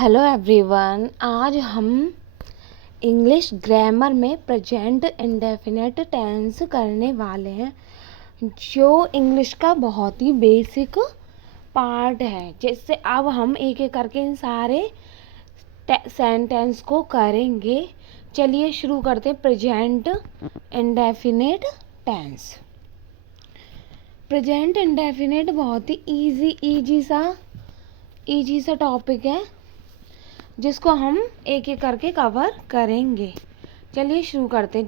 Hello everyone, आज हम English grammar में प्रेजेंट इंडेफिनिट टेंस करने वाले हैं, जो इंग्लिश का बहुत ही बेसिक पार्ट है। जिससे अब हम एक एक करके इन सारे सेंटेंस को करेंगे। चलिए शुरू करते हैं। Present indefinite tense. Present indefinite बहुत ही इजी सा टॉपिक है, जिसको हम एक एक करके कवर करेंगे। चलिए शुरू करते हैं।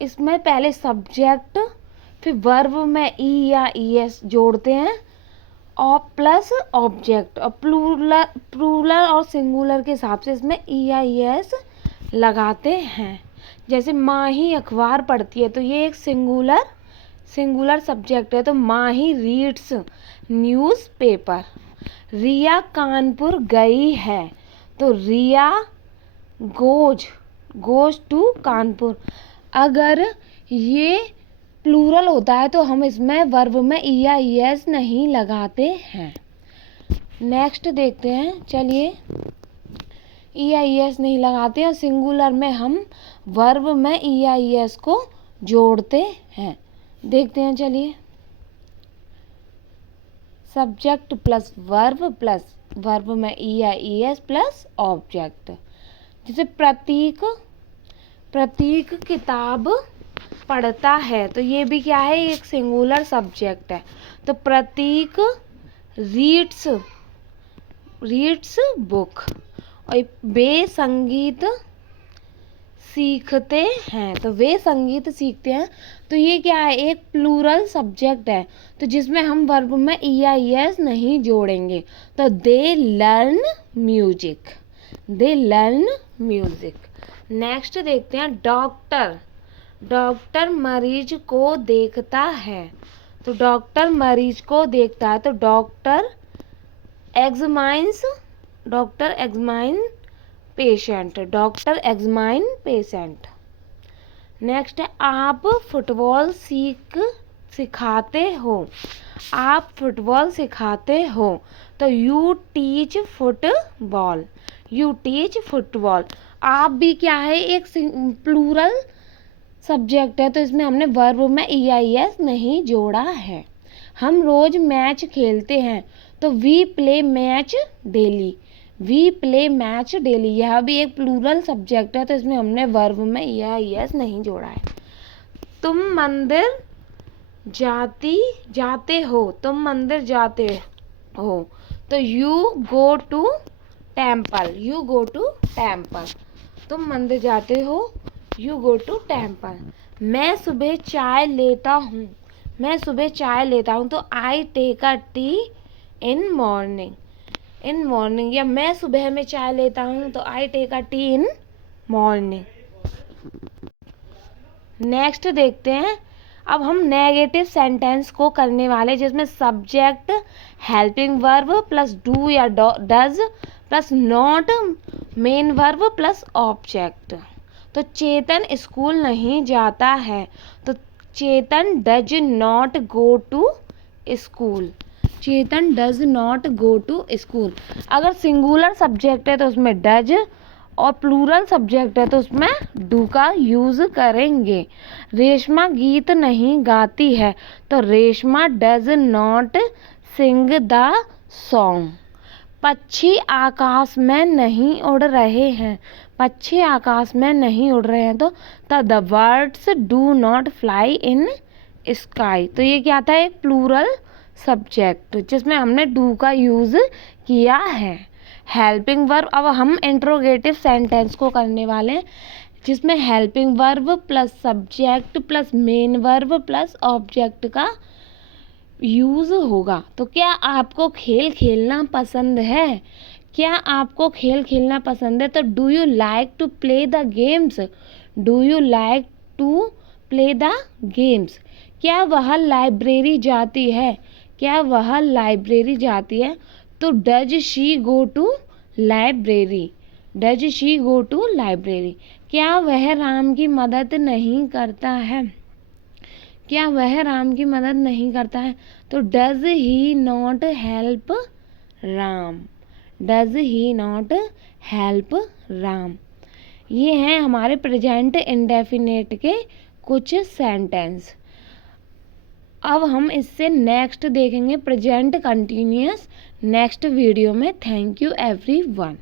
इसमें पहले सब्जेक्ट, फिर वर्ब में ई या ईएस जोड़ते हैं और प्लस ऑब्जेक्ट, और प्लूरल और सिंगुलर के हिसाब से इसमें ई या ईएस लगाते हैं। जैसे माही अखबार पढ़ती है, तो ये एक सिंगुलर सब्जेक्ट है, तो माही रीड्स न्यूज़पेपर। रिया कानपुर गई है, तो रिया गोज टू कानपुर। अगर ये प्लूरल होता है तो हम इसमें वर्ब में ई या ईएस नहीं लगाते हैं। नेक्स्ट देखते हैं। चलिए, ई या ईएस नहीं लगाते हैं। सिंगुलर में हम वर्ब में ई या ईएस को जोड़ते हैं। देखते हैं। चलिए, सब्जेक्ट प्लस वर्ब में ई या ईएस प्लस ऑब्जेक्ट। जैसे प्रतीक किताब पढ़ता है, तो ये भी क्या है, एक सिंगुलर सब्जेक्ट है। तो प्रतीक रीड्स बुक। और वे संगीत सीखते हैं, तो वे संगीत सीखते हैं, तो ये क्या है, एक प्लूरल सब्जेक्ट है, तो जिसमें हम वर्ब में ई या ईएस नहीं जोड़ेंगे। तो दे लर्न म्यूजिक। नेक्स्ट देखते हैं। डॉक्टर मरीज को देखता है, तो डॉक्टर मरीज को देखता है, तो डॉक्टर एग्जामाइन पेशेंट। नेक्स्ट है, आप फुटबॉल सिखाते हो, तो यू टीच फुटबॉल। आप भी क्या है, एक प्लूरल सब्जेक्ट है, तो इसमें हमने वर्ब में ई या ईएस नहीं जोड़ा है। हम रोज मैच खेलते हैं, तो वी प्ले मैच डेली। यह भी एक प्लूरल सब्जेक्ट है, तो इसमें हमने वर्ब में ई या ईएस नहीं जोड़ा है। तुम मंदिर जाते हो, तो यू गो टू टेम्पल। तुम मंदिर जाते हो, यू गो टू टेम्पल। मैं सुबह चाय लेता हूँ, तो I take a tea in morning. या मैं सुबह में चाय लेता हूँ, तो I take a tea in morning. Next देखते हैं। अब हम नेगेटिव सेंटेंस को करने वाले, जिसमें subject helping verb plus do या does plus not main verb plus object. तो चेतन स्कूल नहीं जाता है, तो Chetan does not go to school. अगर सिंगुलर सब्जेक्ट है तो उसमें डज, और प्लूरल सब्जेक्ट है तो उसमें डू का यूज करेंगे। रेशमा गीत नहीं गाती है, तो Reshma does not sing the song. पक्षी आकाश में नहीं उड़ रहे हैं, तो the birds do not fly in sky. तो ये क्या था, एक प्लूरल सब्जेक्ट, जिसमें हमने डू का यूज किया है। Helping verb. अब हम इंट्रोगेटिव सेंटेंस को करने वाले हैं, जिसमें helping verb plus subject plus main verb plus object का यूज होगा। तो क्या आपको खेल खेलना पसंद है? तो do you like to play the games. क्या वह लाइब्रेरी जाती है? तो does she go to library. क्या वह राम की मदद नहीं करता है? तो does he not help Ram. Does he not help Ram. ये हैं हमारे प्रेजेंट इंडेफिनिट के कुछ सेंटेंस। अब हम इससे नेक्स्ट देखेंगे प्रेजेंट कंटिन्यूअस नेक्स्ट वीडियो में। Thank you everyone.